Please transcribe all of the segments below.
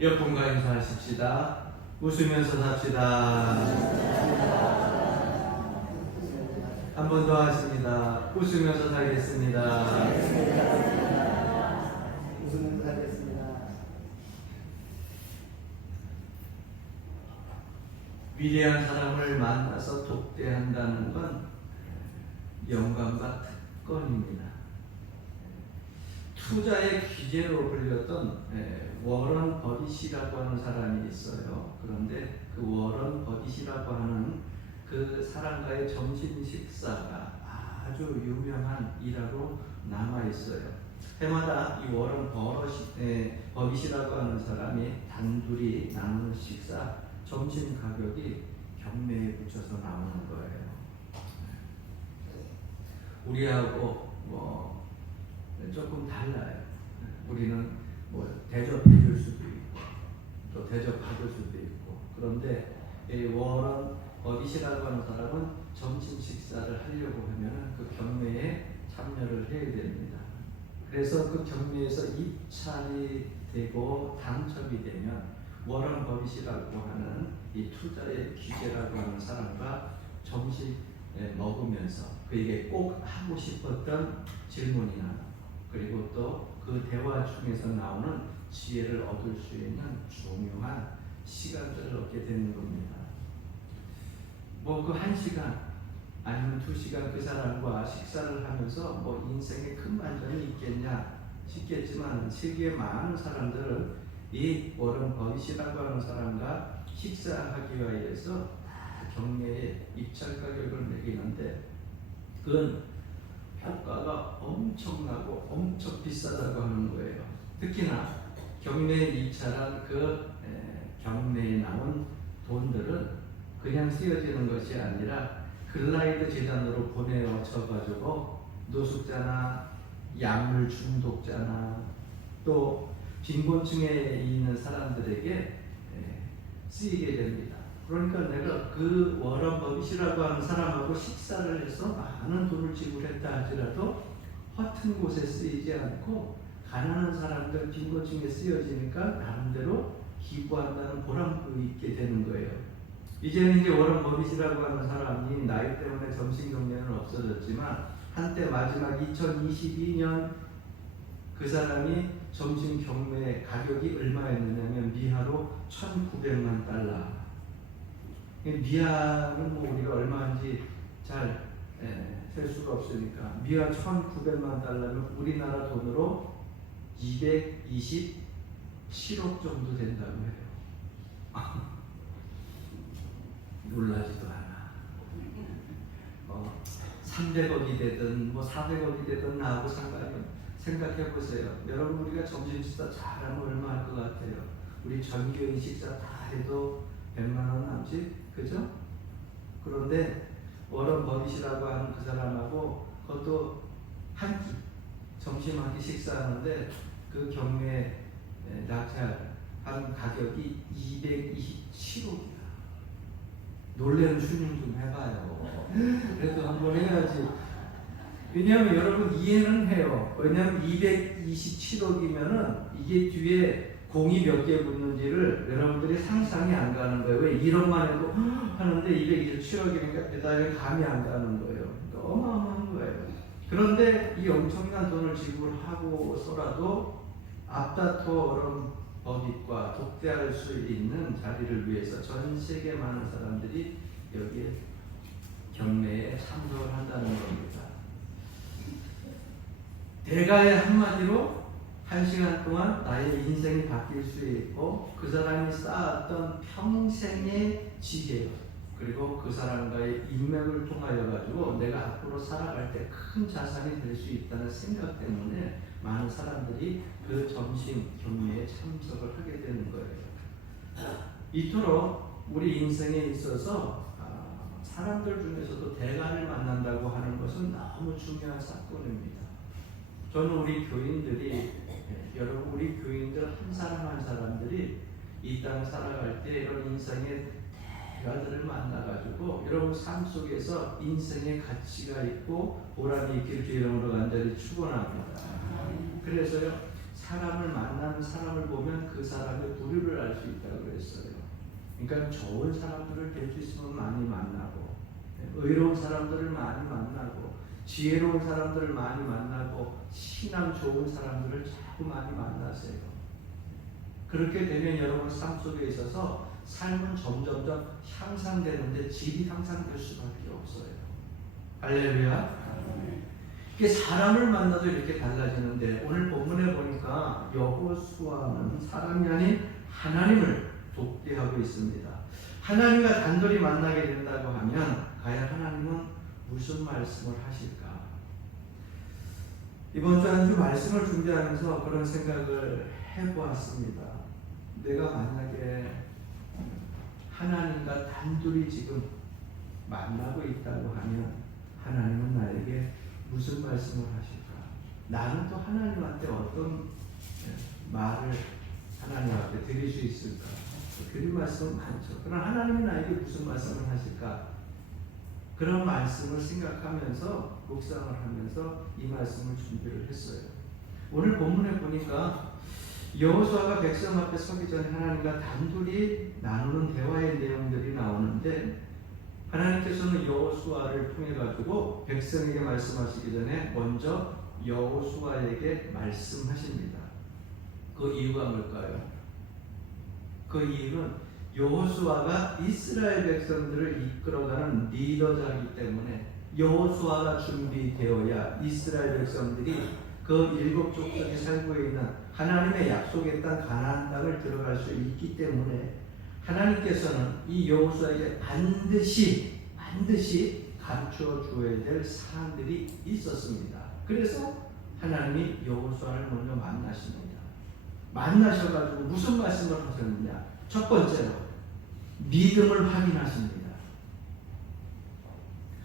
옆분과 인사하십시다. 웃으면서 삽시다. 한 번 더 하십니다. 웃으면서 살겠습니다. 웃으면서 살겠습니다. 위대한 사람을 만나서 독대한다는 건 영광과 특권입니다. 투자의 귀재로 불렸던 워런 버핏이라고 하는 사람이 있어요. 그런데 그 워런 버핏이라고 하는 그 사람과의 점심 식사가 아주 유명한 일화로 남아 있어요. 해마다 이 워런 버핏이라고 하는 사람이 단둘이 나누는 식사 점심 가격이 경매에 붙여서 나오는 거예요. 우리하고 조금 달라요. 우리는 대접해 줄 수도 있고 또 대접받을 수도 있고, 그런데 이 워런 버핏이라고 하는 사람은 점심 식사를 하려고 하면 그 경매에 참여를 해야 됩니다. 그래서 그 경매에서 입찰이 되고 당첨이 되면 워런 버핏이라고 하는 이 투자의 귀재라고 하는 사람과 점심 먹으면서 그에게 꼭 하고 싶었던 질문이나 그리고 또 그 대화 중에서 나오는 지혜를 얻을 수 있는 중요한 시간들을 얻게 되는 겁니다. 그 1시간 아니면 2시간 그 사람과 식사를 하면서 인생에 큰 반전이 있겠냐 싶겠지만, 세계의 많은 사람들은 이 워런 버핏이라고 하는 사람과 식사하기 위해서 다 경매에 입찰 가격을 매기는데 그건 효과가 엄청나고 엄청 비싸다고 하는 거예요. 특히나 경매에 입찰한 그 경매에 나온 돈들은 그냥 쓰여지는 것이 아니라 글라이드 재단으로 보내져가지고 노숙자나 약물 중독자나 또 빈곤층에 있는 사람들에게 쓰이게 됩니다. 그러니까 내가 그 워런 버핏이라고 하는 사람하고 식사를 해서 많은 돈을 지불했다 하더라도 허튼 곳에 쓰이지 않고 가난한 사람들 빈곤층에 쓰여지니까 나름대로 기부한다는 보람도 있게 되는 거예요. 이제는 이제 워런 버핏이라고 하는 사람이 나이 때문에 점심 경매는 없어졌지만 한때 마지막 2022년 그 사람이 점심 경매 가격이 얼마였느냐면 미하로 1,900만 달러. 미아는 우리가 얼마인지 잘 셀 수가 없으니까 미아 1,900만 달러면 우리나라 돈으로 227억 정도 된다고 해요. 놀라지도 않아. 300억이 되든 400억이 되든 나하고 상관이 생각해 보세요. 여러분, 우리가 점심 식사 잘하면 얼마 할 것 같아요? 우리 전교인 식사 다 해도 100만 원 남지? 그죠? 그런데 워런 버핏이라고 하는 그 사람하고 그것도 한 끼, 점심 한 끼 식사하는데 그 경매에 낙찰한 가격이 227억이야. 놀래는 튜닝 좀 해봐요. 그래도 한번 해야지. 왜냐하면 여러분 이해는 해요. 왜냐하면 227억이면은 이게 뒤에 공이 몇 개 붙는지를 여러분들이 상상이 안 가는 거예요. 왜 1억만 해도 하는데 227억이니까 대단히 감이 안 가는 거예요. 그러니까 어마어마한 거예요. 그런데 이 엄청난 돈을 지불하고서라도 앞다퉈 워런 버핏과 독대할 수 있는 자리를 위해서 전 세계 많은 사람들이 여기에 경매에 참석을 한다는 겁니다. 대가의 한마디로 1시간 동안 나의 인생이 바뀔 수 있고 그 사람이 쌓았던 평생의 지혜 그리고 그 사람과의 인맥을 통하여 가지고 내가 앞으로 살아갈 때 큰 자산이 될 수 있다는 생각 때문에 많은 사람들이 그 점심 경매에 참석을 하게 되는 거예요. 이토록 우리 인생에 있어서 사람들 중에서도 대가를 만난다고 하는 것은 너무 중요한 사건입니다. 저는 우리 교인들이 여러분, 우리 교인들 한 사람 한 사람들이 이 땅 살아갈 때 이런 인생의 대가들을 만나가지고 여러분 삶 속에서 인생의 가치가 있고 보람이 있길 주의 이름으로 간절히 축원합니다. 그래서요, 사람을 만나는 사람을 보면 그 사람의 부류를 알 수 있다고 그랬어요. 그러니까 좋은 사람들을 될 수 있으면 많이 만나고, 의로운 사람들을 많이 만나고, 지혜로운 사람들을 많이 만나고, 신앙 좋은 사람들을 자꾸 많이 만나세요. 그렇게 되면 여러분 삶 속에 있어서 삶은 점점점 향상되는데 질이 향상될 수밖에 없어요. 할렐루야. 이게 사람을 만나도 이렇게 달라지는데, 오늘 본문에 보니까 여호수아는 사람이 아닌 하나님을 독대하고 있습니다. 하나님과 단둘이 만나게 된다고 하면 과연 하나님은 무슨 말씀을 하실까? 이번 주 한 주 말씀을 준비하면서 그런 생각을 해보았습니다. 내가 만약에 하나님과 단둘이 지금 만나고 있다고 하면 하나님은 나에게 무슨 말씀을 하실까? 나는 또 하나님한테 어떤 말을 하나님 앞에 드릴 수 있을까? 드릴 말씀은 많죠. 그러나 하나님이 나에게 무슨 말씀을 하실까? 그런 말씀을 생각하면서 묵상을 하면서 이 말씀을 준비를 했어요. 오늘 본문에 보니까 여호수아가 백성 앞에 서기 전에 하나님과 단둘이 나누는 대화의 내용들이 나오는데, 하나님께서는 여호수아를 통해 가지고 백성에게 말씀하시기 전에 먼저 여호수아에게 말씀하십니다. 그 이유가 뭘까요? 그 이유는 여호수아가 이스라엘 백성들을 이끌어가는 리더자이기 때문에 여호수아가 준비되어야 이스라엘 백성들이 그 일곱 족속이 살고 있는 하나님의 약속의 땅 가나안 땅을 들어갈 수 있기 때문에 하나님께서는 이 여호수아에게 반드시 가르쳐 주어야 될 사람들이 있었습니다. 그래서 하나님이 여호수아를 먼저 만나십니다. 만나셔가지고 무슨 말씀을 하셨느냐? 첫 번째로 믿음을 확인하십니다.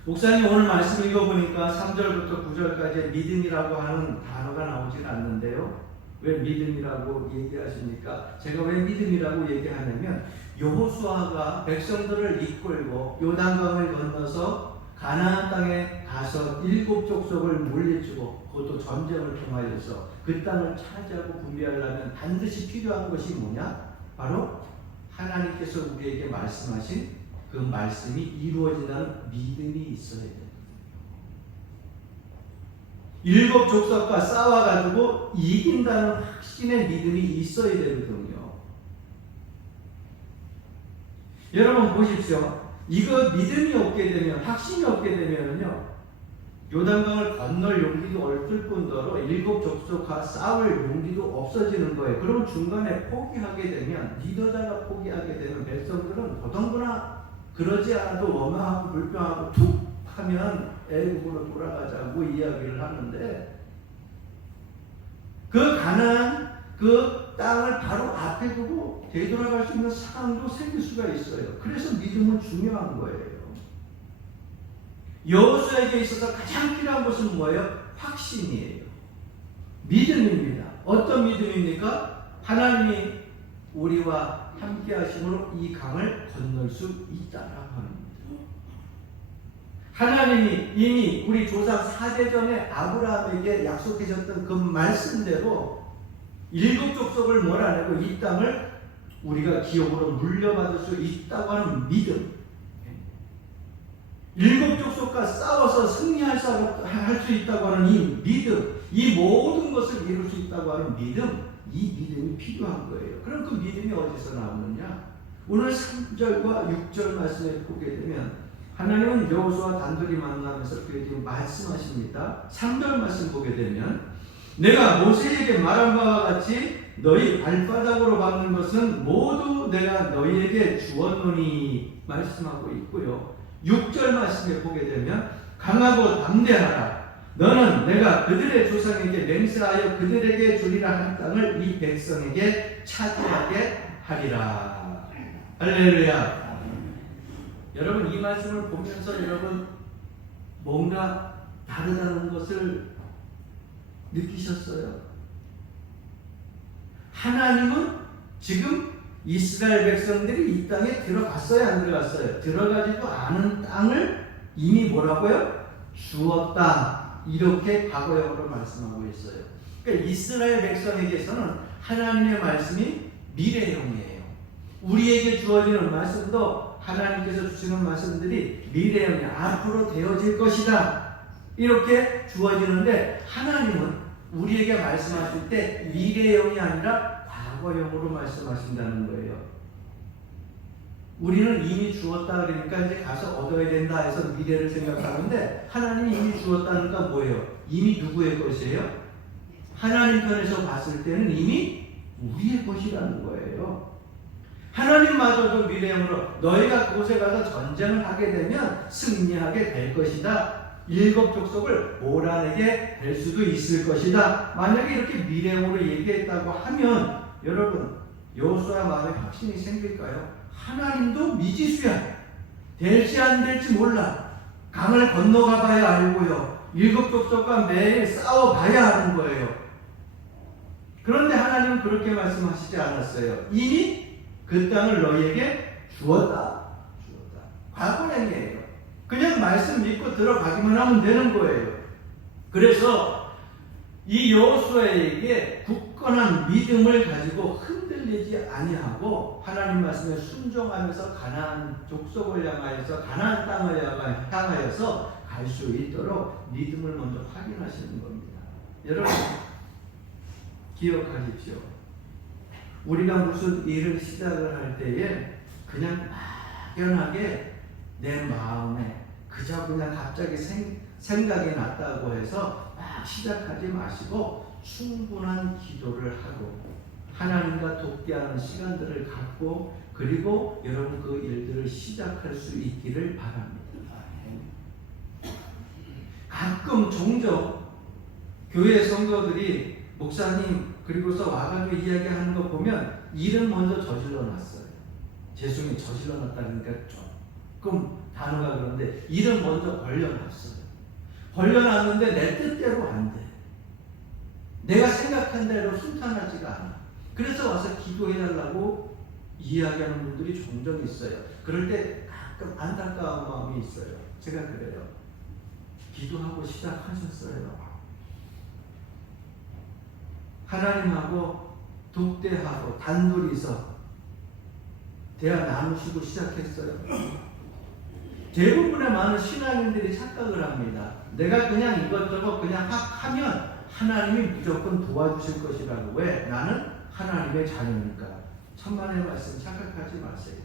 목사님 오늘 말씀 읽어보니까 3절부터 9절까지 믿음이라고 하는 단어가 나오질 않는데요. 왜 믿음이라고 얘기하십니까? 제가 왜 믿음이라고 얘기하냐면 여호수아가 백성들을 이끌고 요단강을 건너서 가나안 땅에 가서 일곱 족속을 물리치고 그것도 전쟁을 통하여서 그 땅을 차지하고 분배하려면 반드시 필요한 것이 뭐냐? 바로 하나님께서 우리에게 말씀하신 그 말씀이 이루어진다는 믿음이 있어야 돼요. 일곱 족속과 싸워가지고 이긴다는 확신의 믿음이 있어야 되거든요. 여러분 보십시오. 이거 믿음이 없게 되면, 확신이 없게 되면요, 요단강을 건널 용기도 없을 뿐더러 일곱 족속과 싸울 용기도 없어지는 거예요. 그럼 중간에 포기하게 되면, 리더자가 포기하게 되면 백성들은 더더구나 그러지 않아도 원망하고 불평하고 툭 하면 애국으로 돌아가자고 이야기를 하는데, 그 가나안 그 땅을 바로 앞에 두고 되돌아갈 수 있는 상황도 생길 수가 있어요. 그래서 믿음은 중요한 거예요. 여호수아에게 있어서 가장 필요한 것은 뭐예요? 확신이에요. 믿음입니다. 어떤 믿음입니까? 하나님이 우리와 함께 하심으로 이 강을 건널 수 있다라고 합니다. 하나님이 이미 우리 조상 4대전에 아브라함에게 약속하셨던 그 말씀대로 일곱 족속을 몰아내고 이 땅을 우리가 기업으로 물려받을 수 있다고 하는 믿음, 일곱 족속과 싸워서 승리할 수 있다고 하는 이 믿음, 이 모든 것을 이룰 수 있다고 하는 믿음, 이 믿음이 필요한 거예요. 그럼 그 믿음이 어디서 나오느냐? 오늘 3절과 6절 말씀에 보게 되면 하나님은 여호수아 단둘이 만나면서 그에게 말씀하십니다. 3절 말씀 보게 되면 내가 모세에게 말한 바와 같이 너희 발바닥으로 밟는 것은 모두 내가 너희에게 주었노니 말씀하고 있고요. 6절 말씀에 보게 되면 강하고 담대하라. 너는 내가 그들의 조상에게 맹세하여 그들에게 주리라 한 땅을 이 백성에게 차지하게 하리라. 할렐루야. 여러분 이 말씀을 보면서 여러분 뭔가 다르다는 것을 느끼셨어요? 하나님은 지금 이스라엘 백성들이 이 땅에 들어갔어요? 안 들어갔어요? 들어가지도 않은 땅을 이미 뭐라고요? 주었다. 이렇게 과거형으로 말씀하고 있어요. 그러니까 이스라엘 백성에게서는 하나님의 말씀이 미래형이에요. 우리에게 주어지는 말씀도 하나님께서 주시는 말씀들이 미래형이 앞으로 되어질 것이다. 이렇게 주어지는데 하나님은 우리에게 말씀하실 때 미래형이 아니라 과거형으로 말씀하신다는 거예요. 우리는 이미 주었다 그러니까 이제 가서 얻어야 된다 해서 미래를 생각하는데 하나님이 이미 주었다니까 뭐예요? 이미 누구의 것이에요? 하나님 편에서 봤을 때는 이미 우리의 것이라는 거예요. 하나님마저도 미래형으로 너희가 그곳에 가서 전쟁을 하게 되면 승리하게 될 것이다. 7 족속을 몰아내게 될 수도 있을 것이다. 만약에 이렇게 미래형으로 얘기했다고 하면 여러분 여호수아 마음에 확신이 생길까요? 하나님도 미지수야. 될지 안 될지 몰라. 강을 건너가 봐야 알고요. 7 족속과 매일 싸워봐야 하는 거예요. 그런데 하나님은 그렇게 말씀하시지 않았어요. 이미 그 땅을 너희에게 주었다. 과거형이에요. 그냥 말씀 믿고 들어가기만 하면 되는 거예요. 그래서 이 여호수아에게 굳건한 믿음을 가지고 흔들리지 아니하고 하나님 말씀에 순종하면서 가나안 족속을 향하여서 가나안 땅을 향하여서 갈 수 있도록 믿음을 먼저 확인하시는 겁니다. 여러분 기억하십시오. 우리가 무슨 일을 시작을 할 때에 그냥 막연하게 내 마음에 그저 그냥 갑자기 생각이 났다고 해서 막 시작하지 마시고 충분한 기도를 하고 하나님과 돕게하는 시간들을 갖고 그리고 여러분 그 일들을 시작할 수 있기를 바랍니다. 가끔 종종 교회 성도들이 목사님 그리고서 와가지고 이야기하는 거 보면 일은 먼저 저질러 놨어요. 죄송해요. 저질러 놨다니까 조금 단어가 그런데 일은 먼저 벌려놨어요. 벌려놨는데 내 뜻대로 안 돼. 내가 생각한 대로 순탄하지가 않아. 그래서 와서 기도해달라고 이야기하는 분들이 종종 있어요. 그럴 때 가끔 안타까운 마음이 있어요. 제가 그래요. 기도하고 시작하셨어요. 하나님하고 독대하고 단둘이서 대화 나누시고 시작했어요. 대부분의 많은 신앙인들이 착각을 합니다. 내가 그냥 이것저것 그냥 하면 하나님이 무조건 도와주실 것이라고. 왜? 나는 하나님의 자녀니까. 천만의 말씀 착각하지 마세요.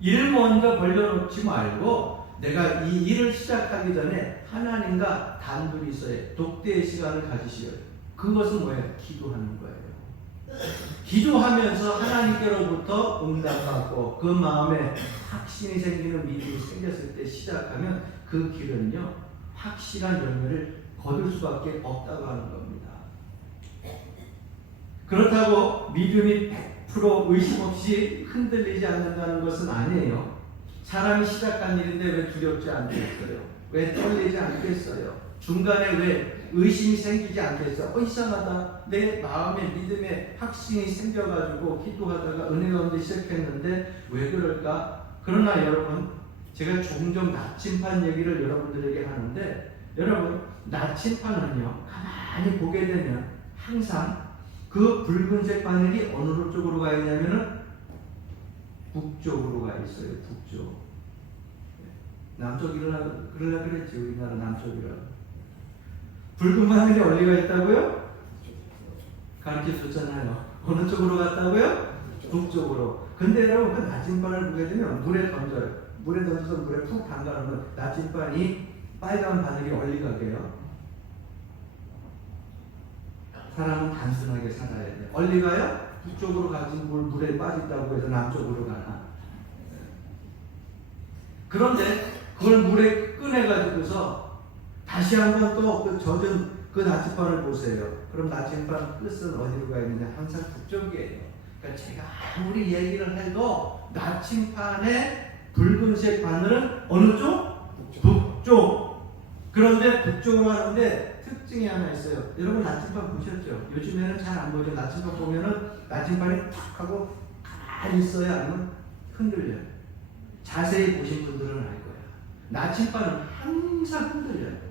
일 먼저 벌려놓지 말고 내가 이 일을 시작하기 전에 하나님과 단둘이서의 독대의 시간을 가지시오. 그것은 뭐예요? 기도하는 거예요. 기도하면서 하나님께로부터 응답받고 그 마음에 확신이 생기는 믿음이 생겼을 때 시작하면 그 길은요 확실한 열매를 거둘 수밖에 없다고 하는 겁니다. 그렇다고 믿음이 100% 의심 없이 흔들리지 않는다는 것은 아니에요. 사람이 시작한 일인데 왜 두렵지 않겠어요? 왜 떨리지 않겠어요? 중간에 왜 의심이 생기지 않겠어요? 이상하다. 내 마음에 믿음에 확신이 생겨가지고 기도하다가 은혜 가운데 시작했는데 왜 그럴까? 그러나 여러분 제가 종종 나침반 얘기를 여러분들에게 하는데 여러분 나침반은요 가만히 보게 되면 항상 그 붉은색 바늘이 어느 쪽으로 가 있냐면은 북쪽으로 가 있어요. 북쪽. 남쪽이라 그러려 그랬지. 우리나라 남쪽이라. 붉은 바늘이 어디가 있다고요? 가르쳐 줬잖아요. 어느 쪽으로 갔다고요? 북쪽으로. 근데 여러분 그 나침반을 보게 되면 물에 던져요. 물에 던져서 물에 푹 담가놓으면 나침반이 빨간 바늘이 어디 가게요? 사람은 단순하게 살아야 돼. 어디 가요? 북쪽으로 가진 물에 빠진다고 해서 남쪽으로 가나? 그런데 그걸 물에 꺼내가지고서 다시 한번 또 그 젖은 그 나침반을 보세요. 그럼 나침반 끝은 어디로 가 있느냐? 항상 북쪽이에요. 그러니까 제가 아무리 얘기를 해도 나침반의 붉은색 바늘은 어느 쪽? 북쪽. 그런데 북쪽으로 하는데 특징이 하나 있어요. 여러분 나침반 보셨죠? 요즘에는 잘 안 보죠. 나침반 보면은 나침반이 탁 하고 가만히 있어야 아니면 흔들려요. 자세히 보신 분들은 알 거예요. 나침반은 항상 흔들려요.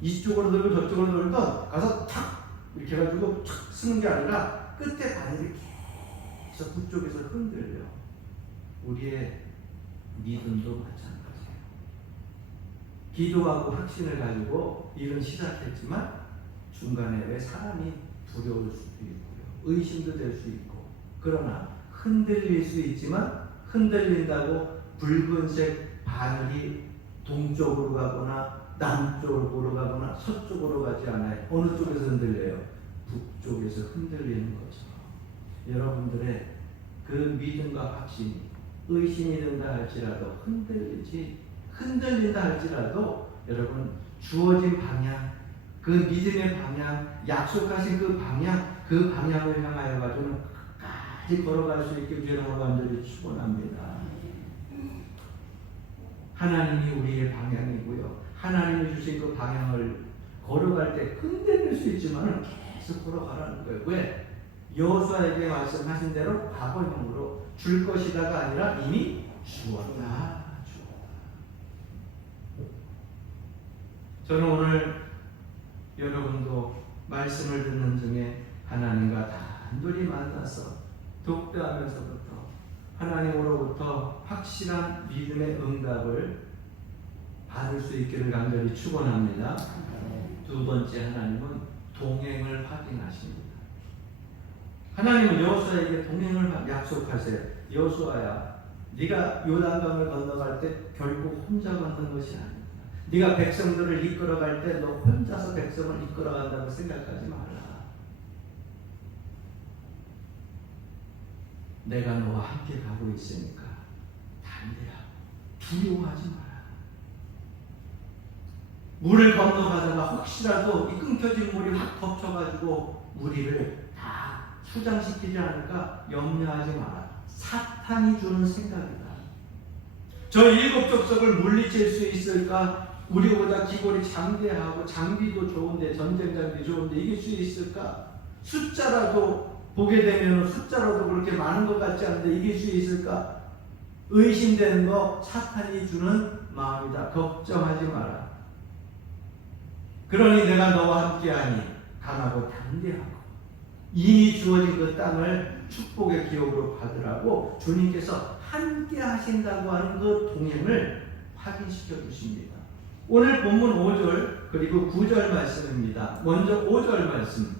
이쪽으로 돌고 저쪽으로 돌던 가서 탁 이렇게 해가지고 탁 쓰는 게 아니라 끝에 바늘이 계속 그쪽에서 흔들려. 우리의 믿음도 마찬가지예요. 기도하고 확신을 가지고 일은 시작했지만 중간에 왜 사람이 두려울 수도 있고요. 의심도 될 수 있고. 그러나 흔들릴 수 있지만 흔들린다고 붉은색 바늘이 동쪽으로 가거나 남쪽으로 가거나 서쪽으로 가지 않아요. 어느 쪽에서 흔들려요? 북쪽에서 흔들리는 것처럼 여러분들의 그 믿음과 확신이 의심이 된다 할지라도 흔들린다 할지라도 여러분 주어진 방향, 그 믿음의 방향, 약속하신 그 방향을 향하여 가지고는 끝까지 걸어갈 수 있게 주님을 간절히 축원합니다. 하나님이 우리의 방향이고요. 하나님이 주신 그 방향을 걸어갈 때 흔들릴 수 있지만 계속 걸어가라는 거예요. 왜? 여호수아에게 말씀하신 대로 과거형으로 줄 것이다가 아니라 이미 주었다. 저는 오늘 여러분도 말씀을 듣는 중에 하나님과 단둘이 만나서 독대하면서부터 하나님으로부터 확실한 믿음의 응답을 받을 수 있기를 간절히 축원합니다. 두 번째, 하나님은 동행을 확인하십니다. 하나님은 여호수아에게 동행을 약속하세요. 여호수아야, 네가 요단강을 건너갈 때 결국 혼자 걷는 것이 아니다. 네가 백성들을 이끌어갈 때 너 혼자서 백성을 이끌어간다고 생각하지 마라. 내가 너와 함께 가고 있으니까 담대하고 두려워하지 마라. 물을 건너가다가 혹시라도 이 끊겨진 물이 확 덮쳐가지고 우리를 다 수장시키지 않을까 염려하지 마라. 사탄이 주는 생각이다. 저 일곱 족속을 물리칠 수 있을까? 우리보다 기골이 장대하고 장비도 좋은데, 전쟁 장비 좋은데 이길 수 있을까? 숫자라도 보게 되면 숫자라도 그렇게 많은 것 같지 않은데 이길 수 있을까? 의심되는 거 사탄이 주는 마음이다. 걱정하지 마라. 그러니 내가 너와 함께하니 강하고 담대하고 이미 주어진 그 땅을 축복의 기업으로 받으라고 주님께서 함께 하신다고 하는 그 동행을 확인시켜 주십니다. 오늘 본문 5절 그리고 9절 말씀입니다. 먼저 5절 말씀.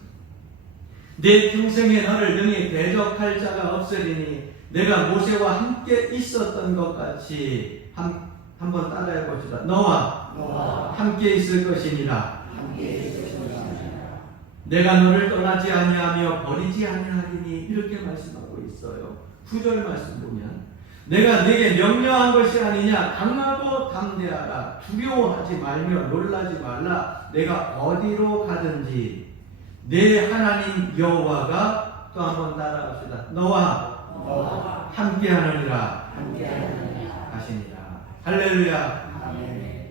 내 평생에 너를 능히 대적할 자가 없으리니 내가 모세와 함께 있었던 것 같이 한번 따라해 봅시다. 너와 함께 있을 것이니라. 내가 너를 떠나지 아니하며 버리지 아니하리니 이렇게 말씀하고 있어요. 9절 말씀 보면 내가 네게 명령한 것이 아니냐 강하고 담대하라 두려워하지 말며 놀라지 말라 내가 어디로 가든지 내 하나님 여호와가 또 한번 따라합시다. 너와 함께하느니라 하시니라. 할렐루야. 아멘.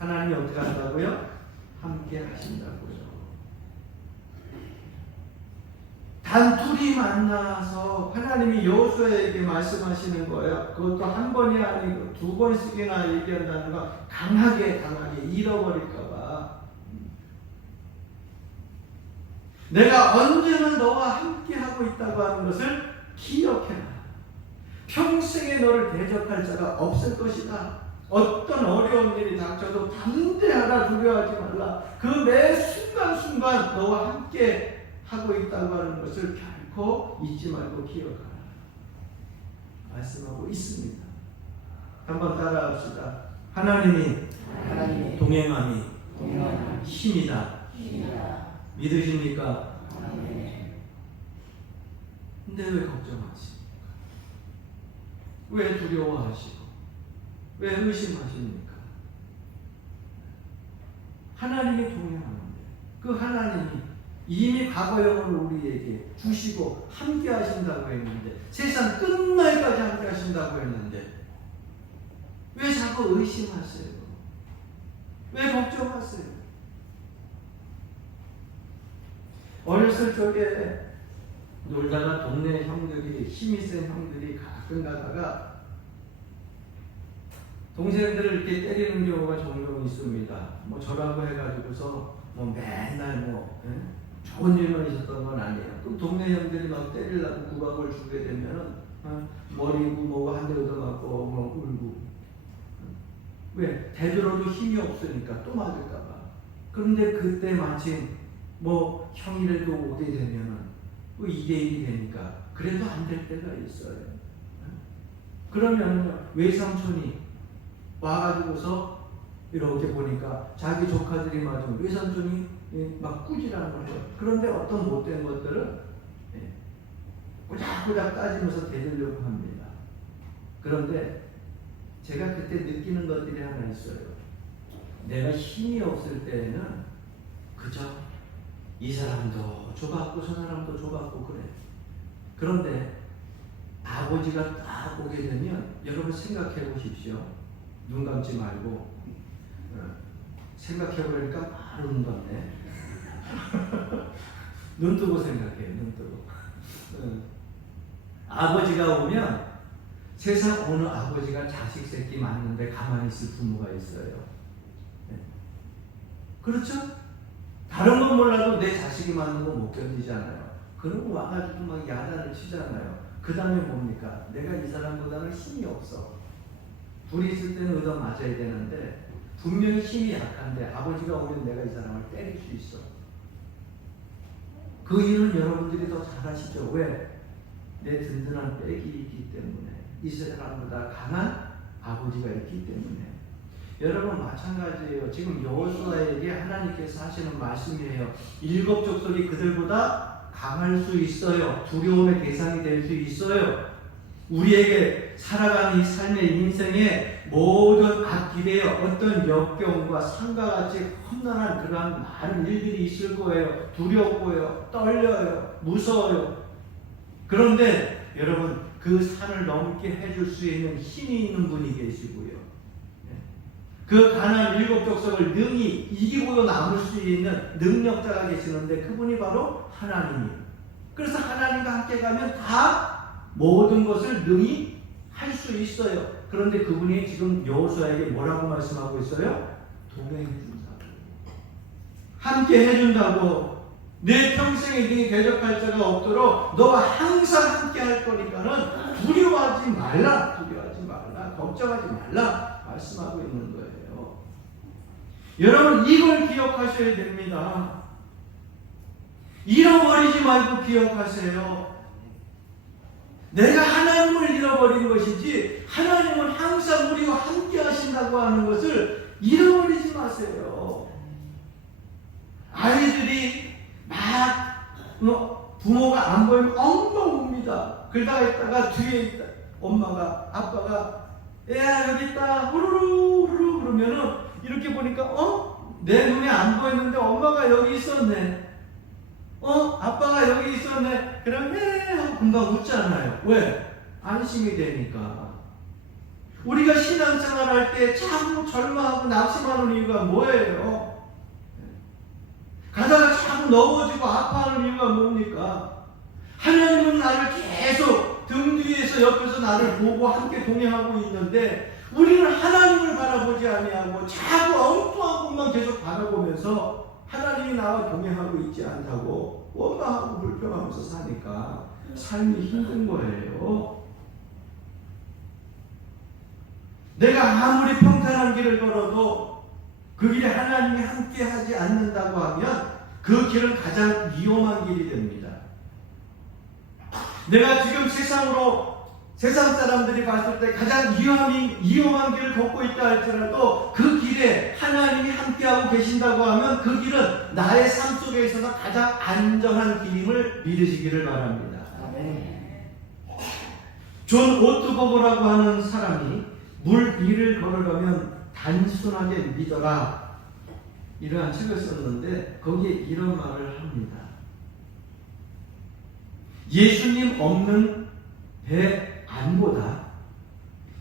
하나님이 어떻게 한다고요? 함께 하신다고요. 단둘이 만나서 하나님이 여호수아에게 말씀하시는 거예요. 그것도 한 번이 아니고 두 번씩이나 얘기한다는 거 강하게 잃어버릴까 봐. 내가 언제나 너와 함께 하고 있다고 하는 것을 기억해라. 평생에 너를 대적할 자가 없을 것이다. 어떤 어려운 일이 닥쳐도 담대하라 두려워하지 말라. 그 매 순간순간 너와 함께 하고 있다고 하는 것을 결코 잊지 말고 기억하라. 말씀하고 있습니다. 한번 따라합시다. 하나님이 동행함이 힘이다. 믿으십니까? 근데 왜 걱정하십니까? 왜 두려워하시고 왜 의심하십니까? 하나님이 동행하는데 그 하나님이 이미 과거형을 우리에게 주시고 함께 하신다고 했는데 세상 끝날까지 함께 하신다고 했는데 왜 자꾸 의심하세요? 왜 걱정하세요? 어렸을 적에 놀다가 동네 형들이 힘이 센 형들이 가끔 가다가 동생들을 이렇게 때리는 경우가 종종 있습니다. 뭐 저라고 해가지고서 뭐 맨날 뭐 좋은 일만 있었던 건 아니에요. 그 동네 형들이 막 때리려고 구박을 주게 되면은 머리고 뭐고 한 대 얻어맞고 뭐 울고. 왜? 되들어도 힘이 없으니까 또 맞을까봐. 그런데 그때 마침 뭐 형이라도 오게 되면은 2대1이 되니까 그래도 안 될 때가 있어요. 그러면 외삼촌이 와가지고서 이렇게 보니까 자기 조카들이 맞으면 외삼촌이 막 꾸지라는 거죠. 그런데 어떤 못된 것들은 꼬작꼬작 따지면서 대들려고 합니다. 그런데 제가 그때 느끼는 것들이 하나 있어요. 내가 힘이 없을 때에는 그저 이 사람도 좁았고 저 사람도 좁았고 그래. 그런데 아버지가 딱 오게 되면 여러분 생각해 보십시오. 눈 감지 말고 생각해 보니까 바로 눈 감네. 눈 뜨고 생각해. 눈 뜨고. 아버지가 오면 세상 어느 아버지가 자식 새끼 맞는데 가만히 있을 부모가 있어요. 그렇죠? 다른 건 몰라도 내 자식이 맞는 거 못 견디잖아요. 그러고 와가지고 막 야단을 치잖아요. 그 다음에 뭡니까? 내가 이 사람보다는 힘이 없어. 둘이 있을 때는 얻어 맞아야 되는데 분명히 힘이 약한데 아버지가 오면 내가 이 사람을 때릴 수 있어. 그 이유는 여러분들이 더 잘 아시죠? 왜? 내 든든한 백이 있기 때문에, 이 사람보다 강한 아버지가 있기 때문에. 여러분 마찬가지예요. 지금 여호수아에게 하나님께서 하시는 말씀이에요. 7 족속이 그들보다 강할 수 있어요. 두려움의 대상이 될 수 있어요. 우리에게 살아가는 이 삶의 인생에 모든 앞길에 어떤 역경과 산과 같이 험난한 그러한 많은 일들이 있을 거예요. 두렵고요, 떨려요, 무서워요. 그런데 여러분 그 산을 넘게 해줄 수 있는 힘이 있는 분이 계시고요. 그 가나안 7 족속을 능히 이기고도 남을 수 있는 능력자가 계시는데 그분이 바로 하나님이에요. 그래서 하나님과 함께 가면 다 모든 것을 능히 할 수 있어요. 그런데 그분이 지금 여호수아에게 뭐라고 말씀하고 있어요? 동행해 준다고. 함께 해준다고. 내 평생에 네 대적할 자가 없도록 너와 항상 함께 할 거니까는 두려워하지 말라. 두려워하지 말라. 걱정하지 말라. 말씀하고 있는 거예요. 여러분 이걸 기억하셔야 됩니다. 잃어버리지 말고 기억하세요. 내가 하나님을 잃어버린 것이지 하나님은 항상 우리와 함께 하신다고 하는 것을 잃어버리지 마세요. 아이들이 막 부모가 안 보이면 엉엉 웁니다. 그러다가 있다가 뒤에 있다 엄마가 아빠가 야 여기 있다 후루루 후루루 그러면은 이렇게 보니까 내 눈에 안 보였는데 엄마가 여기 있었네. 아빠가 여기 있었네. 그럼 하고 금방 웃잖아요. 왜? 안심이 되니까. 우리가 신앙생활 할 때 자꾸 절망하고 낙심하는 이유가 뭐예요? 가다가 자꾸 넘어지고 아파하는 이유가 뭡니까? 하나님은 나를 계속 등 뒤에서 옆에서 나를 보고 함께 동행하고 있는데 우리는 하나님을 바라보지 아니하고 자꾸 엉뚱한 것만 계속 바라보면서 하나님이 나와 동행하고 있지 않다고 원망하고 불평하면서 사니까 삶이 힘든 거예요. 내가 아무리 평탄한 길을 걸어도 그 길에 하나님이 함께 하지 않는다고 하면 그 길은 가장 위험한 길이 됩니다. 내가 지금 세상 사람들이 봤을 때 가장 위험한 길을 걷고 있다 할지라도 그 길에 하나님이 함께하고 계신다고 하면 그 길은 나의 삶 속에 있어서 가장 안전한 길임을 믿으시기를 바랍니다. 존 오트버거라고 하는 사람이 물 위를 걸으려면 단순하게 믿어라 이러한 책을 썼는데 거기에 이런 말을 합니다. 예수님 없는 배 안보다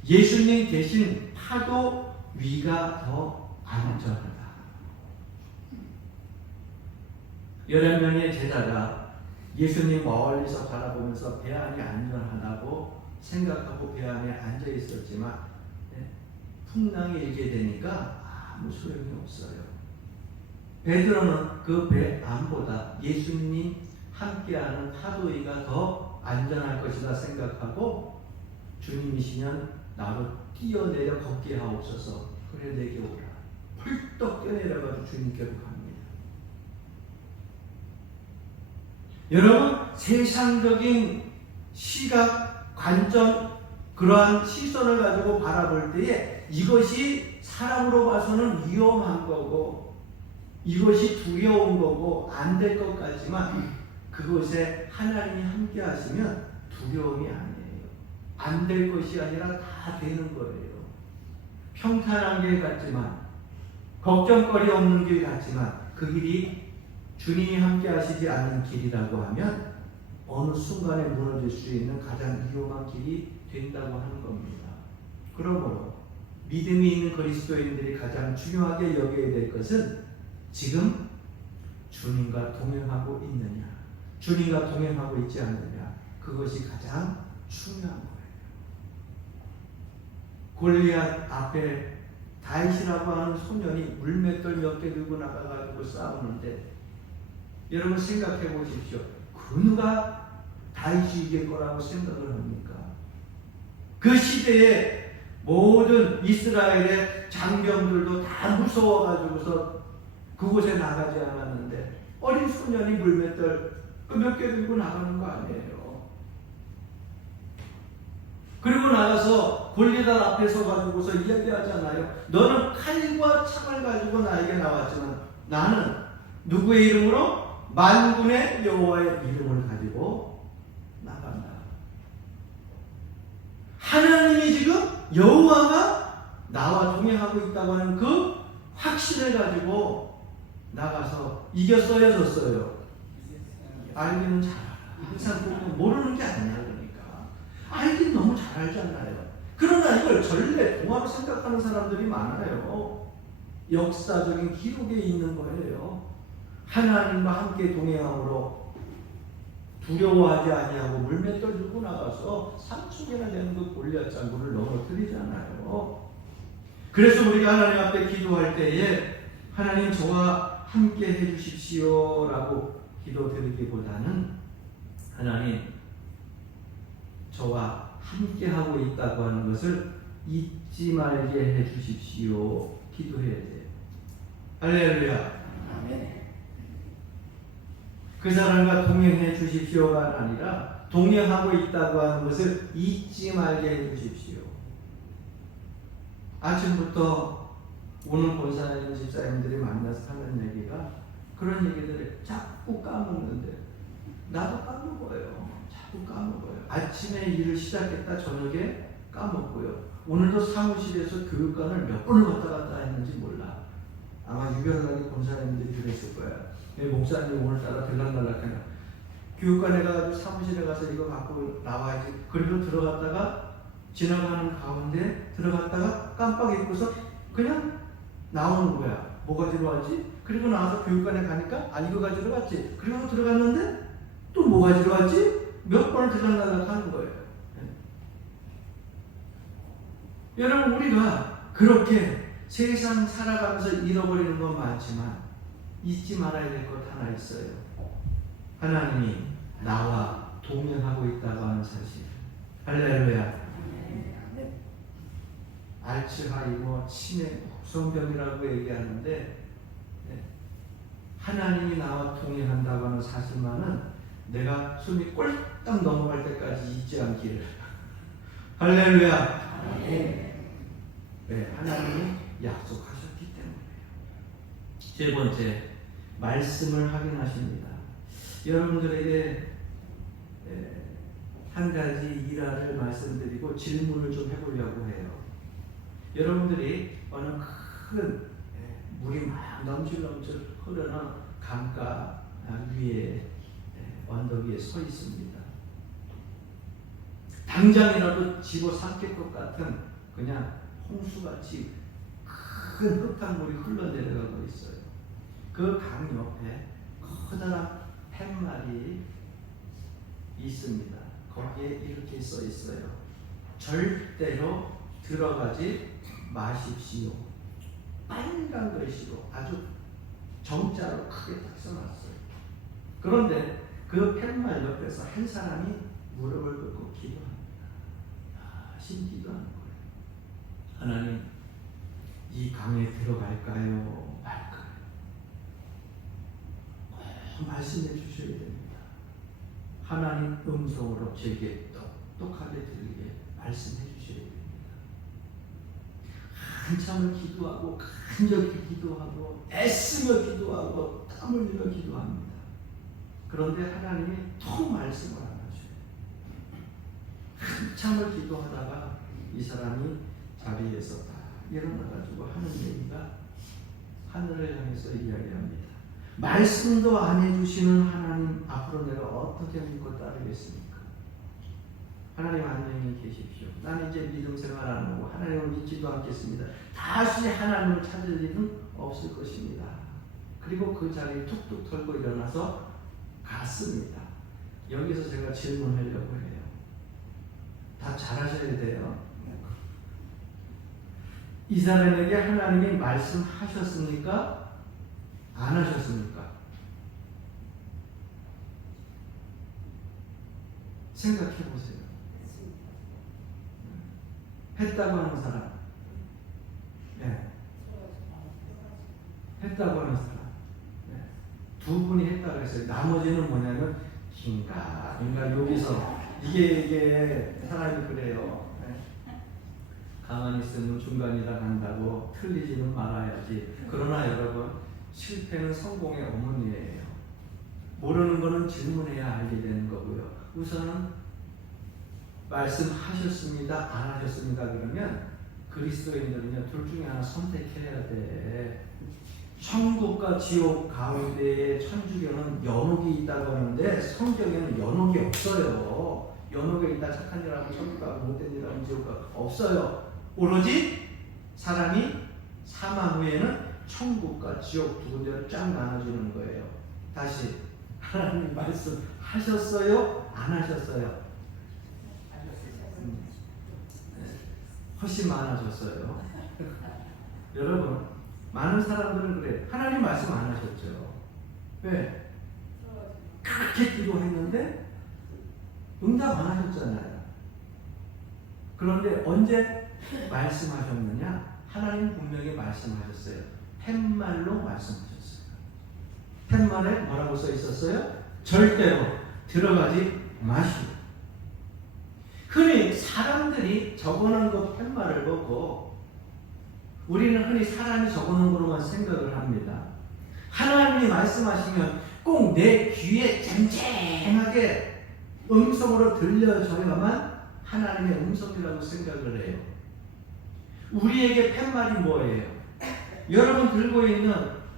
예수님 계신 파도 위가 더 안전하다. 11명의 제자가 예수님 멀리서 바라보면서 배 안이 안전하다고 생각하고 배 안에 앉아 있었지만 풍랑이 일게 되니까 아무 소용이 없어요. 베드로는 그 배 안보다 예수님 함께하는 파도위가 더 안전할 것이다 생각하고 주님이시면 나로 뛰어내려 걷게 하옵소서. 그래 내게 오라. 펄떡 뛰어내려가지고 주님께로 갑니다. 여러분, 세상적인 시각, 관점, 그러한 시선을 가지고 바라볼 때에 이것이 사람으로 봐서는 위험한 거고 이것이 두려운 거고 안 될 것 같지만 그것에 하나님이 함께 하시면 두려움이 아니에요. 안 될 것이 아니라 다 되는 거예요. 평탄한 길 같지만 걱정거리 없는 길 같지만 그 길이 주님이 함께 하시지 않는 길이라고 하면 어느 순간에 무너질 수 있는 가장 위험한 길이 된다고 하는 겁니다. 그러므로 믿음이 있는 그리스도인들이 가장 중요하게 여겨야 될 것은 지금 주님과 동행하고 있느냐, 주님과 동행하고 있지 않느냐, 그것이 가장 중요한 거예요. 골리앗 앞에 다윗이라고 하는 소년이 물맷돌 몇 개 들고 나가가지고 싸우는데 여러분 생각해 보십시오. 그 누가 다윗이 이길 거라고 생각을 합니까? 그 시대에 모든 이스라엘의 장병들도 다 무서워가지고서 그곳에 나가지 않았는데 어린 소년이 물맷돌 몇 개 들고 나가는 거 아니에요. 그리고 나가서 골리앗 앞에 서가지고서 이야기하잖아요. 너는 칼과 창을 가지고 나에게 나왔지만 나는 누구의 이름으로? 만군의 여호와의 이름을 가지고 나간다. 하나님이 지금 여호와가 나와 동행하고 있다고 하는 그 확신을 가지고 나가서 이겼어요, 졌어요? 알기는 잘 알아. 항상 모르는 게 아니야. 그러니까 알긴 너무 잘 알잖아요. 그러나 이걸 전례 동화로 생각하는 사람들이 많아요. 역사적인 기록에 있는 거예요. 하나님과 함께 동행함으로 두려워하지 아니하고 물맷돌 들고 나가서 3층이나 되는 그 골리앗 장군을 넘어뜨리잖아요. 그래서 우리가 하나님 앞에 기도할 때에 하나님 저와 함께 해주십시오 라고 기도드리기보다는 하나님 저와 함께 하고 있다고 하는 것을 잊지 말게 해주십시오 기도해야 돼요. 할렐루야. 아멘. 그 사람과 동행해 주십시오가 아니라 동행하고 있다고 하는 것을 잊지 말게 해 주십시오. 아침부터 오늘 본사님 집사님들이 만나서 하는 얘기가 그런 얘기들을 자꾸 까먹는데 나도 까먹어요. 자꾸 까먹어요. 아침에 일을 시작했다 저녁에 까먹고요. 오늘도 사무실에서 교육관을 몇 번을 왔다 갔다 했는지 몰라. 아마 유별나게 본사님들이 그랬을 거야. 목사님 오늘따라 들락날락해라. 교육관에 가서 사무실에 가서 이거 갖고 나와야지. 그리고 들어갔다가 지나가는 가운데 들어갔다가 깜빡 잊고서 그냥 나오는 거야. 뭐 가지러 왔지? 그리고 나와서 교육관에 가니까 이거 가지러 왔지. 그리고 들어갔는데 또 뭐 가지러 왔지? 몇 번을 들락날락 하는 거예요. 여러분 우리가 그렇게 세상 살아가면서 잃어버리는 건 많지만 잊지 말아야 될 것 하나 있어요. 하나님이 나와 동행하고 있다고 하는 사실. 할렐루야. 알츠하이머, 치매, 성병이라고 얘기하는데 하나님이 나와 동행한다고 하는 사실만은 내가 숨이 꼴딱 넘어갈 때까지 잊지 않기를. 할렐루야. 네, 하나님이 약속하셨기 때문에요. 세 번째, 말씀을 확인하십니다. 여러분들에게 한 가지 일화를 말씀드리고 질문을 좀 해보려고 해요. 여러분들이 어느 큰 물이 막 넘실넘실 흐르는 강가 위에 언덕 위에 서 있습니다. 당장이라도 집어삼킬 것 같은 그냥 홍수같이 큰 흙탕물이 흘러내려가고 있어요. 그 강 옆에 커다란 팻말이 있습니다. 거기에 이렇게 써 있어요. 절대로 들어가지 마십시오. 빨간 글씨로 아주 정자로 크게 딱 써놨어요. 그런데 그 팻말 옆에서 한 사람이 무릎을 꿇고 기도합니다. 신기도하는 거예요. 하나님, 이 강에 들어갈까요? 말까요? 말씀해 주셔야 됩니다. 하나님 음성으로 제게 똑똑하게 들리게 말씀해 주셔야 됩니다. 한참을 기도하고 간절히 기도하고 애쓰며 기도하고 땀 흘리며 기도합니다. 그런데 하나님이 또 말씀을 안 하셔요. 한참을 기도하다가 이 사람이 자리에서 딱 일어나가지고 하는 얘기가 하늘을 향해서 이야기합니다. 말씀도 안 해주시는 하나님 앞으로 내가 어떻게 믿고 따르겠습니까? 하나님 안녕히 계십시오. 나는 이제 믿음 생활 안 하고 하나님을 믿지도 않겠습니다. 다시 하나님을 찾을 일은 없을 것입니다. 그리고 그 자리에 툭툭 털고 일어나서 갔습니다. 여기서 제가 질문하려고 해요. 다 잘하셔야 돼요. 이 사람에게 하나님이 말씀하셨습니까? 안 하셨습니까? 생각해 보세요. 했다고 하는 사람, 네. 했다고 하는 사람, 네. 두 분이 했다고 했어요. 나머지는 뭐냐면 긴가 여기서 이게 사람이 그래요. 네. 가만히 있으면 중간이라 간다고 틀리지는 말아야지. 그러나 여러분, 실패는 성공의 어머니예요. 모르는 거는 질문해야 알게 되는 거고요. 우선은 말씀하셨습니다, 안 하셨습니다 그러면 그리스도인들은요, 둘 중에 하나 선택해야 돼. 천국과 지옥 가운데에 천주교는 연옥이 있다고 하는데 성경에는 연옥이 없어요. 연옥에 있다 착한 일 하고 천국 가고 못된 일 하면 지옥 가고 없어요. 오로지 사람이 사망 후에는 천국과 지옥 두 군데로 쫙 나눠지는 거예요. 다시, 하나님 말씀하셨어요? 안 하셨어요? 훨씬 많아졌어요. 여러분, 많은 사람들은 그래. 하나님 말씀 안 하셨죠. 왜? 그렇게 기도했는데 응답 안 하셨잖아요. 그런데 언제 말씀하셨느냐? 하나님 분명히 말씀하셨어요. 팻말로 말씀하셨어요. 팻말에 뭐라고 써 있었어요? 절대로 들어가지 마시오. 흔히 사람들이 적어놓은 그 팻말을 보고 우리는 흔히 사람이 적어놓은 거로만 생각을 합니다. 하나님이 말씀하시면 꼭 내 귀에 쨍쨍하게 음성으로 들려져야만 하나님의 음성이라고 생각을 해요. 우리에게 팻말이 뭐예요? 여러분 들고 있는,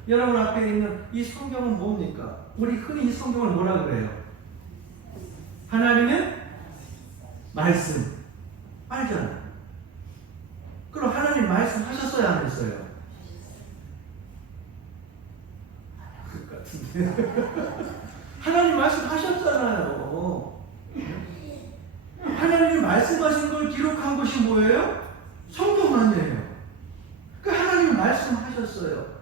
여러분 앞에 있는 이 성경은 뭡니까? 우리 흔히 이 성경을 뭐라 그래요? 하나님의 말씀. 알잖아요. 그럼 하나님 말씀하셨어요, 안 했어요? 그 같은데. 하나님 말씀하셨잖아요. 하나님이 말씀하신 걸 기록한 것이 뭐예요? 성경 아니에요. 그 하나님이 말씀하셨어요.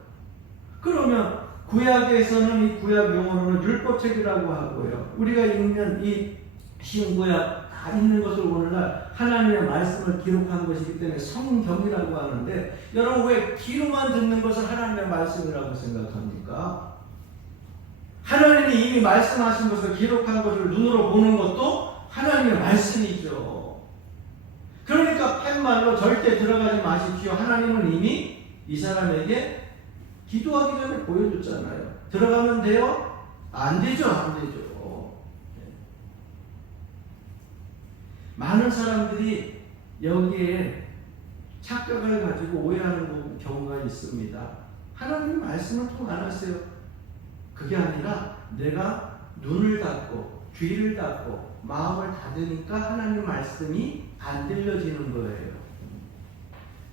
그러면 구약에서는 이 구약 용어로는 율법책이라고 하고요. 우리가 읽는 이 신구약 다 있는 것을 오늘날 하나님의 말씀을 기록한 것이기 때문에 성경이라고 하는데, 여러분 왜 귀로만 듣는 것을 하나님의 말씀이라고 생각합니까? 하나님이 이미 말씀하신 것을 기록한 것을 눈으로 보는 것도 하나님의 말씀이죠. 그러니까 팻말로 절대 들어가지 마십시오. 하나님은 이미 이 사람에게 기도하기 전에 보여줬잖아요. 들어가면 돼요? 안 되죠, 안 되죠. 많은 사람들이 여기에 착각을 가지고 오해하는 경우가 있습니다. 하나님의 말씀을 통 안 하세요. 그게 아니라 내가 눈을 닫고 귀를 닫고 마음을 닫으니까 하나님 말씀이 안 들려지는 거예요.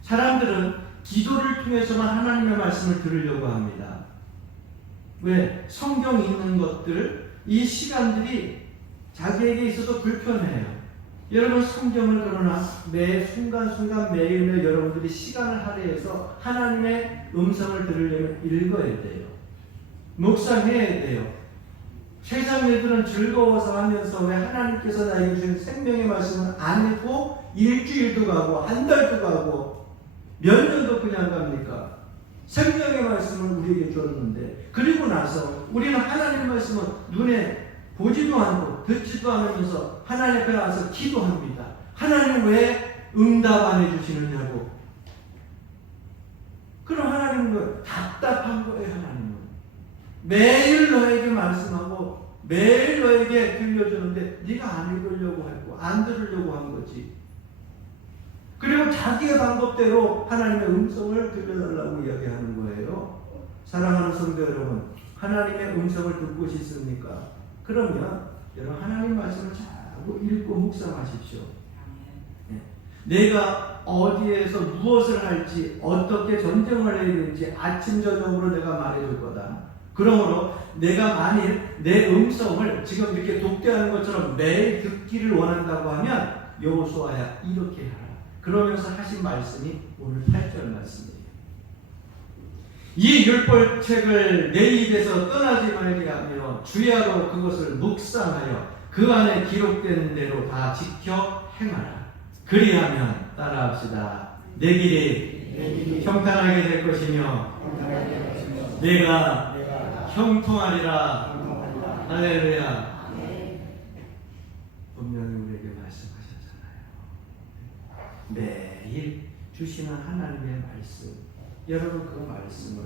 사람들은 기도를 통해서만 하나님의 말씀을 들으려고 합니다. 왜? 성경에 있는 것들, 이 시간들이 자기에게 있어서 불편해요. 여러분 성경을 그러나 매 순간순간 매일매일 여러분들이 시간을 할애해서 하나님의 음성을 들으려면 읽어야 돼요. 묵상해야 돼요. 세상 일들은 즐거워서 하면서 왜 하나님께서 나에게 주신 생명의 말씀을 안 읽고 일주일도 가고 한 달도 가고 몇 년도 그냥 갑니까? 생명의 말씀을 우리에게 줬는데 그리고 나서 우리는 하나님의 말씀을 눈에 보지도 않고 듣지도 않으면서 하나님 앞에 나와서 기도합니다. 하나님 왜 응답 안 해주시느냐고. 그럼 하나님은 답답한 거예요. 하나님은 매일 너에게 말씀하고 매일 너에게 들려주는데 네가 안 읽으려고 하고 안 들으려고 한 거지. 그리고 자기의 방법대로 하나님의 음성을 들려달라고 이야기하는 거예요. 사랑하는 성도 여러분, 하나님의 음성을 듣고 싶습니까? 그러면 여러분 하나님 말씀을 자꾸 읽고 묵상하십시오. 네. 내가 어디에서 무엇을 할지 어떻게 전쟁을 해야 되는지 아침 저녁으로 내가 말해줄 거다. 그러므로 내가 만일 내 음성을 지금 이렇게 독대하는 것처럼 매일 듣기를 원한다고 하면 여호수아야 이렇게 하라. 그러면서 하신 말씀이 오늘 8절 말씀이에요. 이 율법책을 내 입에서 떠나지 말게 하며 주야로 그것을 묵상하여 그 안에 기록된 대로 다 지켜 행하라. 그리하면 따라합시다. 내 길이 평탄하게 될 것이며 내가 형통하리라. 할렐루야. 분명히 우리에게 말씀하셨잖아요. 매일 주시는 하나님의 말씀, 여러분 그 말씀을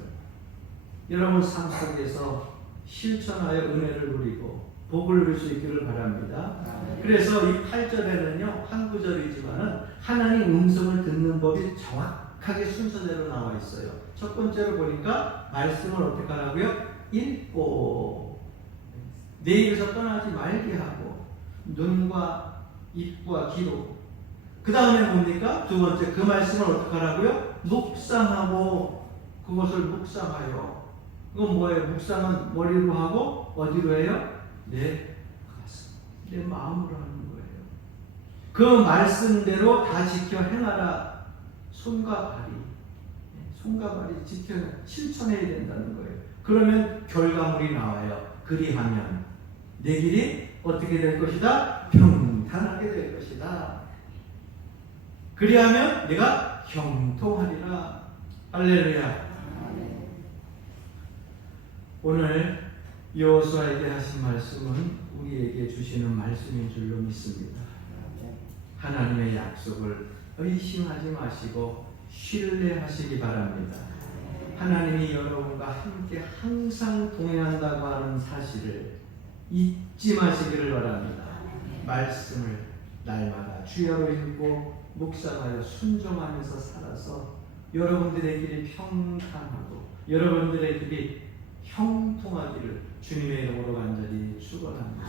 여러분 삶 속에서 실천하여 은혜를 누리고 복을 누릴 수 있기를 바랍니다. 그래서 이 8절에는요 한 구절이지만은 하나님 음성을 듣는 법이 정확하게 순서대로 나와 있어요. 첫 번째로 보니까 말씀을 어떻게 하라고요? 읽고 내 입에서 떠나지 말게 하고 눈과 입과 귀로. 그 다음에 뭡니까? 두 번째, 그 말씀을 어떻게 하라고요? 묵상하고 그것을 묵상하여. 그건 뭐예요? 묵상은 머리로 하고 어디로 해요? 내 가슴, 내 마음으로 하는 거예요. 그 말씀대로 다 지켜 행하라. 손과 발이 지켜 실천해야 된다는 거예요. 그러면 결과물이 나와요. 그리하면 내 길이 어떻게 될 것이다? 평탄하게 될 것이다. 그리하면 내가 형통하리라. 할렐루야. 오늘 여호수아에게 하신 말씀은 우리에게 주시는 말씀인 줄로 믿습니다. 하나님의 약속을 의심하지 마시고 신뢰하시기 바랍니다. 하나님이 여러분과 함께 항상 동행한다고 하는 사실을 잊지 마시기를 바랍니다. 말씀을 날마다 주야로 읽고 묵상하여 순종하면서 살아서 여러분들의 길이 평탄하고 여러분들의 길이 형통하기를 주님의 이름으로 간절히 축원합니다.